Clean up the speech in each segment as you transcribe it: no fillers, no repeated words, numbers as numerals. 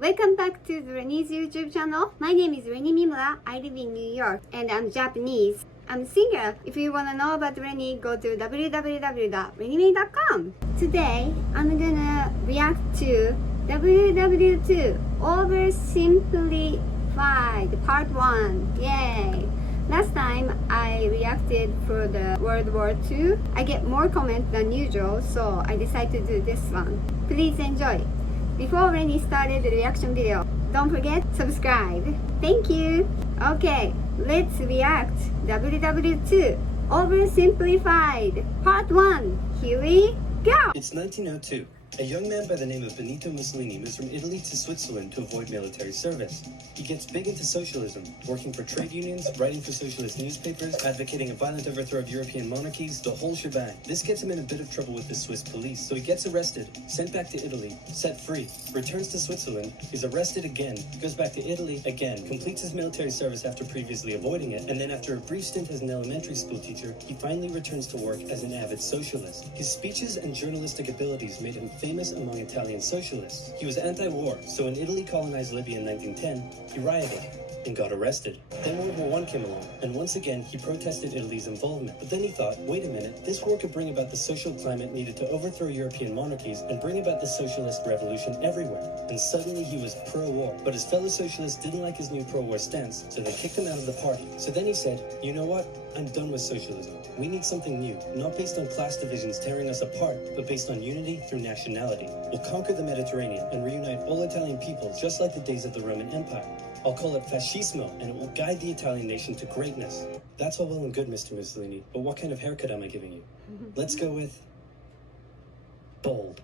Welcome back to the Rennie's YouTube channel. My name is Rennie Mimura. I live in New York and I'm Japanese. I'm single. If you want to know about Rennie, go to www.rennie.com. Today, I'm gonna react to WW2 OverSimplified Part 1. Yay! Last time I reacted for the World War II. I get more comments than usual, so I decided to do this one. Please enjoy. Before Rennie started the reaction video, don't forget subscribe. Thank you. Okay, let's react WW2 Oversimplified Part 1. Here we go. It's 1902. A young man by the name of Benito Mussolini moves from Italy to Switzerland to avoid military service. He gets big into socialism, working for trade unions, writing for socialist newspapers, advocating a violent overthrow of European monarchies, the whole shebang. This gets him in a bit of trouble with the Swiss police, so he gets arrested, sent back to Italy, set free, returns to Switzerland, is arrested again, goes back to Italy again, completes his military service after previously avoiding it, and then after a brief stint as an elementary school teacher, he finally returns to work as an avid socialist. His speeches and journalistic abilities made him famous among Italian socialists. He was anti-war, so when Italy colonized Libya in 1910, he rioted and got arrested. Then World War I came along, and once again he protested Italy's involvement. But then he thought, wait a minute, this war could bring about the social climate needed to overthrow European monarchies and bring about the socialist revolution everywhere. And suddenly he was pro-war. But his fellow socialists didn't like his new pro-war stance, so they kicked him out of the party. So then he said, you know what? I'm done with socialism. We need something new, not based on class divisions tearing us apart, but based on unity through nationality. We'll conquer the Mediterranean and reunite all Italian peoples just like the days of the Roman Empire. I'll call it fascismo, and it will guide the Italian nation to greatness. That's all well and good, Mr. Mussolini, but what kind of haircut am I giving you? Let's go with bold.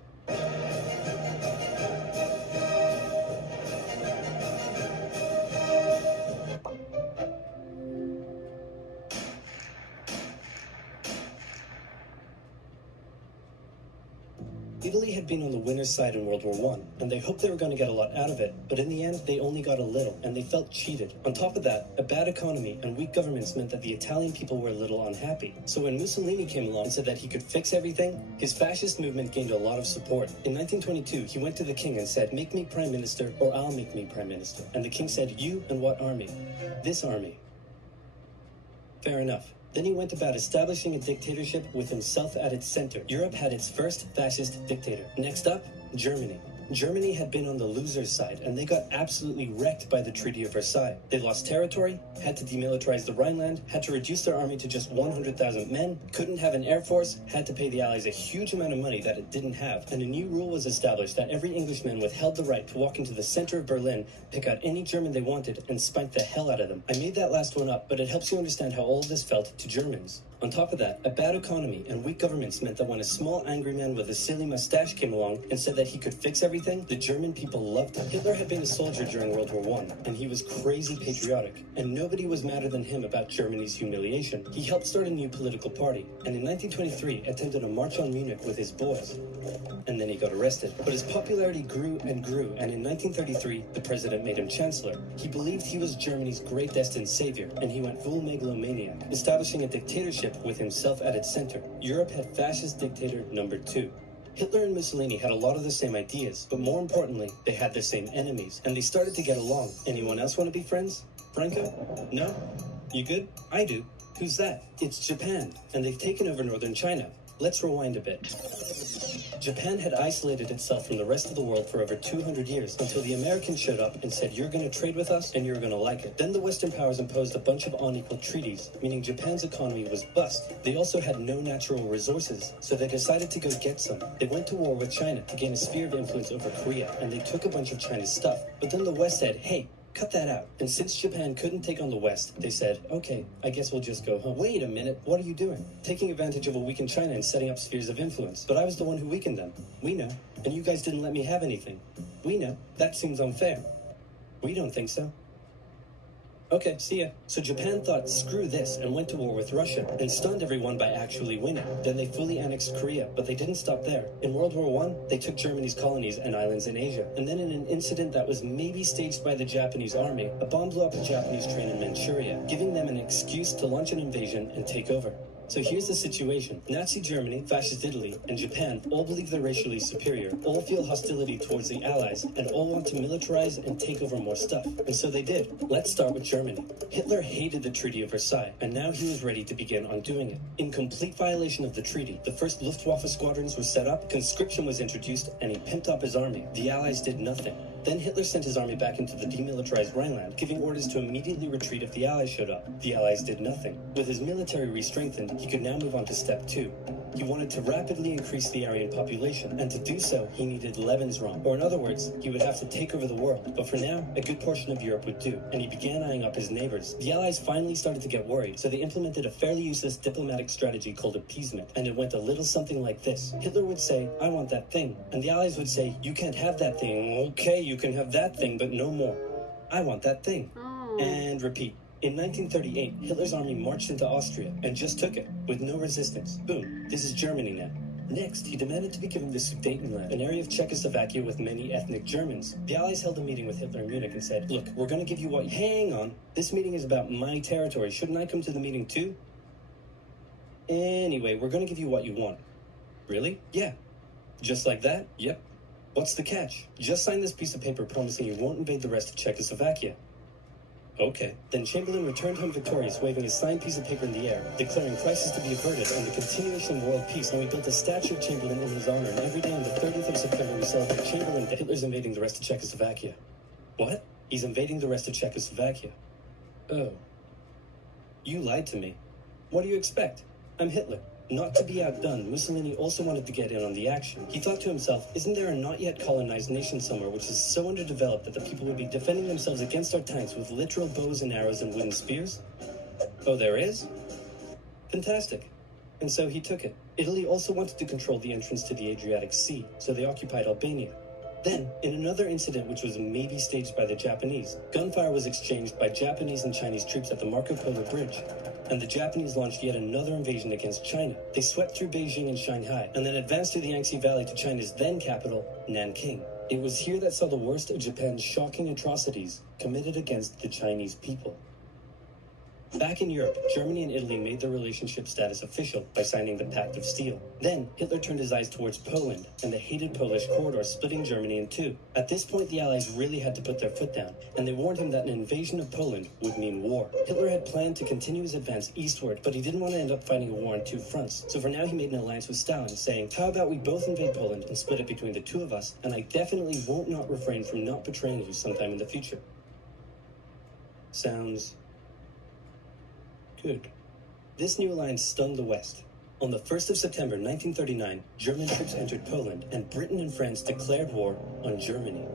Italy had been on the winner's side in World War I, and they hoped they were going to get a lot out of it, but in the end, they only got a little, and they felt cheated. On top of that, a bad economy and weak governments meant that the Italian people were a little unhappy. So when Mussolini came along and said that he could fix everything, his fascist movement gained a lot of support. In 1922, he went to the king and said, make me prime minister, or I'll make me prime minister. And the king said, you and what army? This army. Fair enough. Then he went about establishing a dictatorship with himself at its center. Europe had its first fascist dictator. Next up, Germany. Germany had been on the loser's side, and they got absolutely wrecked by the Treaty of Versailles. They lost territory, had to demilitarize the Rhineland, had to reduce their army to just 100,000 men, couldn't have an air force, had to pay the Allies a huge amount of money that it didn't have, and a new rule was established that every Englishman withheld the right to walk into the center of Berlin, pick out any German they wanted, and spank the hell out of them. I made that last one up, but it helps you understand how all of this felt to Germans. On top of that, a bad economy and weak governments meant that when a small angry man with a silly mustache came along and said that he could fix everything, the German people loved him. Hitler had been a soldier during World War I, and he was crazy patriotic, and nobody was madder than him about Germany's humiliation. He helped start a new political party, and in 1923 attended a march on Munich with his boys. And then he got arrested. But his popularity grew and grew, and in 1933, the president made him chancellor. He believed he was Germany's great destined savior, and he went full megalomaniac, establishing a dictatorship with himself at its center. Europe had fascist dictator number 2. Hitler and Mussolini had a lot of the same ideas, but more importantly, they had the same enemies, and they started to get along. Anyone else want to be friends? Franco? No? You good? I do. Who's that? It's Japan, and they've taken over northern China. Let's rewind a bit. Japan had isolated itself from the rest of the world for over 200 years until the Americans showed up and said, you're going to trade with us and you're going to like it. Then the Western powers imposed a bunch of unequal treaties, meaning Japan's economy was bust. They also had no natural resources, so they decided to go get some. They went to war with China to gain a sphere of influence over Korea, and they took a bunch of China's stuff. But then the West said, hey, cut that out. And since Japan couldn't take on the West, they said, okay, I guess we'll just go home. Wait a minute, what are you doing? Taking advantage of a weakened China and setting up spheres of influence. But I was the one who weakened them. We know. And you guys didn't let me have anything. We know. That seems unfair. We don't think so. Okay, see ya. So Japan thought, screw this, and went to war with Russia, and stunned everyone by actually winning. Then they fully annexed Korea, but they didn't stop there. In World War I, they took Germany's colonies and islands in Asia. And then in an incident that was maybe staged by the Japanese army, a bomb blew up a Japanese train in Manchuria, giving them an excuse to launch an invasion and take over. So here's the situation. Nazi Germany, Fascist Italy, and Japan all believe they're racially superior, all feel hostility towards the Allies, and all want to militarize and take over more stuff. And so they did. Let's start with Germany. Hitler hated the Treaty of Versailles, and now he was ready to begin undoing it. In complete violation of the treaty, the first Luftwaffe squadrons were set up, conscription was introduced, and he pimped up his army. The Allies did nothing. Then Hitler sent his army back into the demilitarized Rhineland, giving orders to immediately retreat if the Allies showed up. The Allies did nothing. With his military re-strengthened, he could now move on to step 2. He wanted to rapidly increase the Aryan population, and to do so, he needed Lebensraum. Or in other words, he would have to take over the world. But for now, a good portion of Europe would do, and he began eyeing up his neighbors. The Allies finally started to get worried, so they implemented a fairly useless diplomatic strategy called appeasement, and it went a little something like this. Hitler would say, "I want that thing," and the Allies would say, "You can't have that thing." "Okay, you can have that thing, but no more. I want that thing." And repeat. In 1938, Hitler's army marched into Austria and just took it, with no resistance. Boom, this is Germany now. Next, he demanded to be given the Sudetenland, an area of Czechoslovakia with many ethnic Germans. The Allies held a meeting with Hitler in Munich and said, "Look, we're going to give you what..." "Hang on, this meeting is about my territory. Shouldn't I come to the meeting too?" "Anyway, we're going to give you what you want." "Really?" "Yeah." "Just like that?" "Yep." "What's the catch?" "Just sign this piece of paper promising you won't invade the rest of Czechoslovakia." "Okay." Then Chamberlain returned home victorious, waving his signed piece of paper in the air, declaring crisis to be averted and the continuation of world peace. And we built a statue of Chamberlain in his honor, and every day on the 30th of September we celebrate Chamberlain Day. Hitler's invading the rest of Czechoslovakia. What? He's invading the rest of Czechoslovakia. Oh. You lied to me. What do you expect? I'm Hitler. Not to be outdone, Mussolini also wanted to get in on the action. He thought to himself, isn't there a not yet colonized nation somewhere which is so underdeveloped that the people would be defending themselves against our tanks with literal bows and arrows and wooden spears? Oh, there is? Fantastic. And so he took it. Italy also wanted to control the entrance to the Adriatic Sea, so they occupied Albania. Then, in another incident which was maybe staged by the Japanese, gunfire was exchanged by Japanese and Chinese troops at the Marco Polo Bridge, and the Japanese launched yet another invasion against China. They swept through Beijing and Shanghai, and then advanced through the Yangtze Valley to China's then capital, Nanking. It was here that saw the worst of Japan's shocking atrocities committed against the Chinese people. Back in Europe, Germany and Italy made their relationship status official by signing the Pact of Steel. Then, Hitler turned his eyes towards Poland and the hated Polish corridor, splitting Germany in two. At this point, the Allies really had to put their foot down, and they warned him that an invasion of Poland would mean war. Hitler had planned to continue his advance eastward, but he didn't want to end up fighting a war on two fronts. So for now, he made an alliance with Stalin, saying, "How about we both invade Poland and split it between the two of us, and I definitely won't not refrain from not betraying you sometime in the future." Sounds good. This new alliance stung the West. On the 1st of September 1939, German troops entered Poland, and Britain and France declared war on Germany.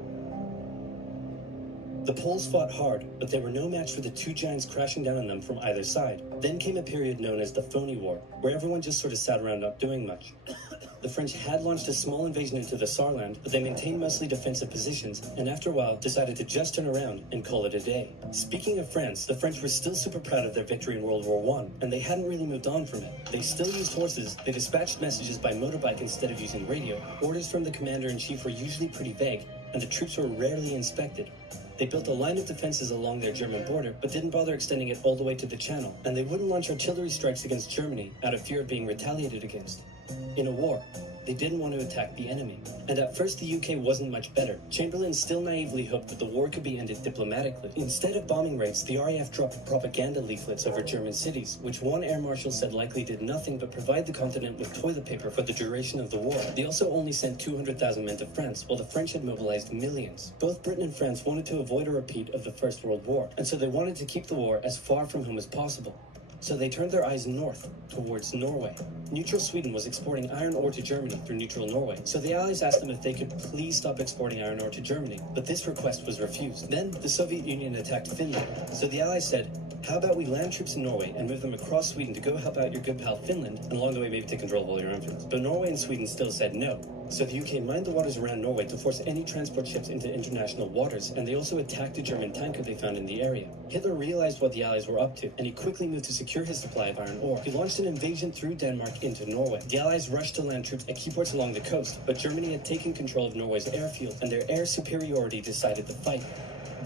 The Poles fought hard, but they were no match for the two giants crashing down on them from either side. Then came a period known as the Phony War, where everyone just sort of sat around not doing much. The French had launched a small invasion into the Saarland, but they maintained mostly defensive positions, and after a while decided to just turn around and call it a day. Speaking of France, the French were still super proud of their victory in World War I, and they hadn't really moved on from it. They still used horses, they dispatched messages by motorbike instead of using radio, orders from the commander-in-chief were usually pretty vague, and the troops were rarely inspected. They built a line of defenses along their German border, but didn't bother extending it all the way to the Channel, and they wouldn't launch artillery strikes against Germany out of fear of being retaliated against. In a war, they didn't want to attack the enemy. And at first the UK wasn't much better. Chamberlain still naively hoped that the war could be ended diplomatically. Instead of bombing raids, the RAF dropped propaganda leaflets over German cities, which one air marshal said likely did nothing but provide the continent with toilet paper for the duration of the war. They also only sent 200,000 men to France, while the French had mobilized millions. Both Britain and France wanted to avoid a repeat of the First World War, and so they wanted to keep the war as far from home as possible. So they turned their eyes north, towards Norway. Neutral Sweden was exporting iron ore to Germany through neutral Norway, so the Allies asked them if they could please stop exporting iron ore to Germany, but this request was refused. Then the Soviet Union attacked Finland, so the Allies said, "How about we land troops in Norway and move them across Sweden to go help out your good pal Finland, and along the way maybe take control of all your influence?" But Norway and Sweden still said no. So the UK mined the waters around Norway to force any transport ships into international waters, and they also attacked a German tanker they found in the area. Hitler realized what the Allies were up to, and he quickly moved to secure his supply of iron ore. He launched an invasion through Denmark into Norway. The Allies rushed to land troops at key ports along the coast, but Germany had taken control of Norway's airfield, and their air superiority decided the fight.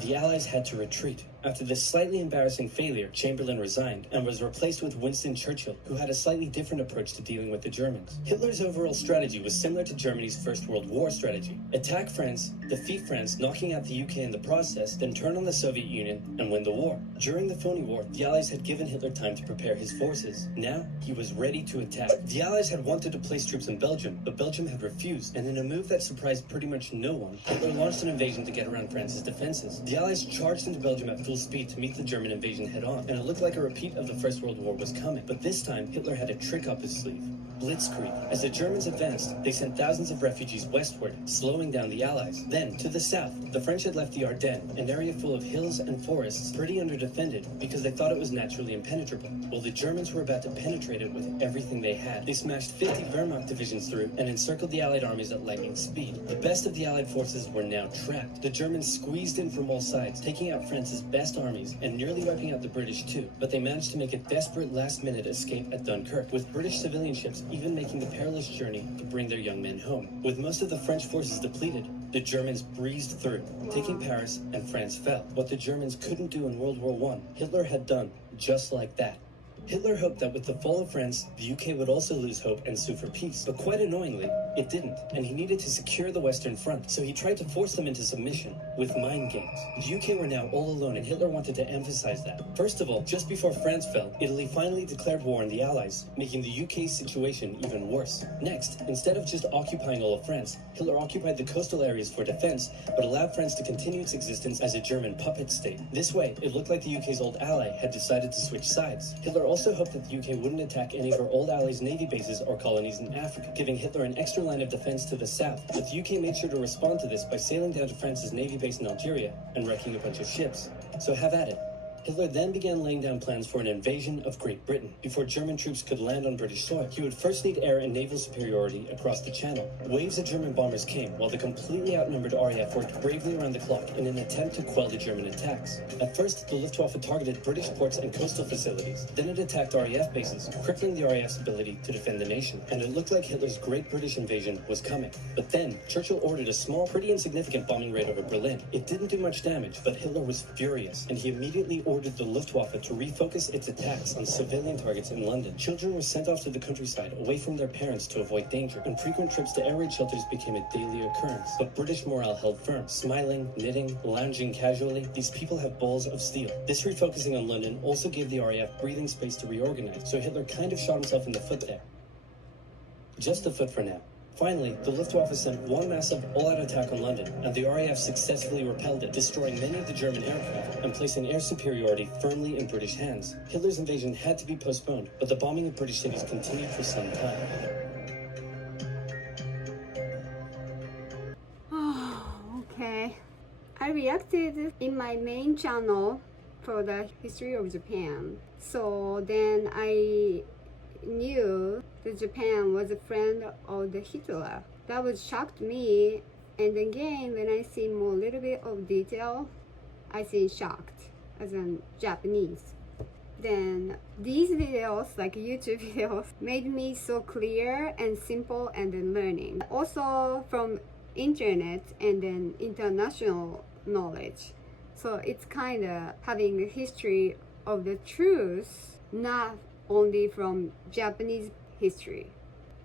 the Allies had to retreat. After this slightly embarrassing failure, Chamberlain resigned and was replaced with Winston Churchill, who had a slightly different approach to dealing with the Germans. Hitler's overall strategy was similar to Germany's First World War strategy. Attack France, defeat France, knocking out the UK in the process, then turn on the Soviet Union and win the war. During the phony war, the Allies had given Hitler time to prepare his forces. Now, he was ready to attack. The Allies had wanted to place troops in Belgium, but Belgium had refused, and in a move that surprised pretty much no one, Hitler launched an invasion to get around France's defenses. The Allies charged into Belgium at full speed to meet the German invasion head-on, and it looked like a repeat of the First World War was coming. But this time, Hitler had a trick up his sleeve. Blitzkrieg. As the Germans advanced, they sent thousands of refugees westward, slowing down the Allies. Then, to the south, the French had left the Ardennes, an area full of hills and forests, pretty underdefended, because they thought it was naturally impenetrable. Well, the Germans were about to penetrate it with everything they had. They smashed 50 Wehrmacht divisions through and encircled the Allied armies at lightning speed. The best of the Allied forces were now trapped. The Germans squeezed in from all sides, taking out France's best armies and nearly wiping out the British too. But they managed to make a desperate last-minute escape at Dunkirk, with British civilian ships even making the perilous journey to bring their young men home. With most of the French forces depleted, the Germans breezed through, taking Paris, and France fell. What the Germans couldn't do in World War I, Hitler had done just like that. Hitler hoped that with the fall of France, the UK would also lose hope and sue for peace. But quite annoyingly, it didn't, and he needed to secure the Western Front, so he tried to force them into submission with mind games. The UK were now all alone, and Hitler wanted to emphasize that. First of all, just before France fell, Italy finally declared war on the Allies, making the UK's situation even worse. Next, instead of just occupying all of France, Hitler occupied the coastal areas for defense, but allowed France to continue its existence as a German puppet state. This way, it looked like the UK's old ally had decided to switch sides. Hitler also hoped that the UK wouldn't attack any of her old allies' navy bases or colonies in Africa, giving Hitler an extra line of defense to the south. But the UK made sure to respond to this by sailing down to France's navy base in Algeria and wrecking a bunch of ships. So have at it. Hitler then began laying down plans for an invasion of Great Britain. Before German troops could land on British soil, he would first need air and naval superiority across the Channel. Waves of German bombers came, while the completely outnumbered RAF worked bravely around the clock in an attempt to quell the German attacks. At first, the Luftwaffe targeted British ports and coastal facilities. Then it attacked RAF bases, crippling the RAF's ability to defend the nation. And it looked like Hitler's Great British invasion was coming. But then, Churchill ordered a small, pretty insignificant bombing raid over Berlin. It didn't do much damage, but Hitler was furious, and he immediately ordered the Luftwaffe to refocus its attacks on civilian targets in London. Children were sent off to the countryside, away from their parents to avoid danger, and frequent trips to air raid shelters became a daily occurrence. But British morale held firm. Smiling, knitting, lounging casually, these people have balls of steel. This refocusing on London also gave the RAF breathing space to reorganize, so Hitler kind of shot himself in the foot there. Just the foot for now. Finally, the Luftwaffe sent one massive all-out attack on London, and the RAF successfully repelled it, destroying many of the German aircraft and placing air superiority firmly in British hands. Hitler's invasion had to be postponed, but the bombing of British cities continued for some time. Okay. I reacted in my main channel for the history of Japan. So then I knew that Japan was a friend of the Hitler. That would shocked me, and again when I see more little bit of detail, I see shocked as a Japanese. Then these videos, like YouTube videos, made me so clear and simple and then learning. Also from internet and then international knowledge. So it's kind of having a history of the truth, not only from Japanese history,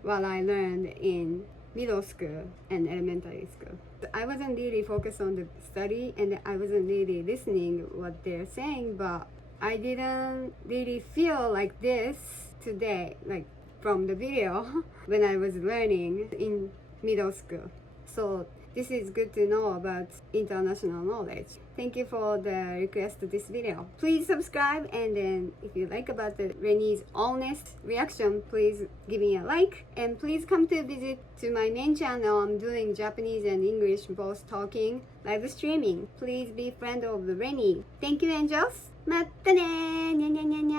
what I learned in middle school and elementary school. I wasn't really focused on the study and I wasn't really listening what they're saying, but I didn't really feel like this today, like from the video when I was learning in middle school. So this is good to know about international knowledge. Thank you for the request to this video. Please subscribe, and then if you like about the Renee's honest reaction, please give me a like. And please come to visit to my main channel. I'm doing Japanese and English both talking, live streaming. Please be friend of the Rennie. Thank you, angels. まったねーにゃにゃにゃにゃ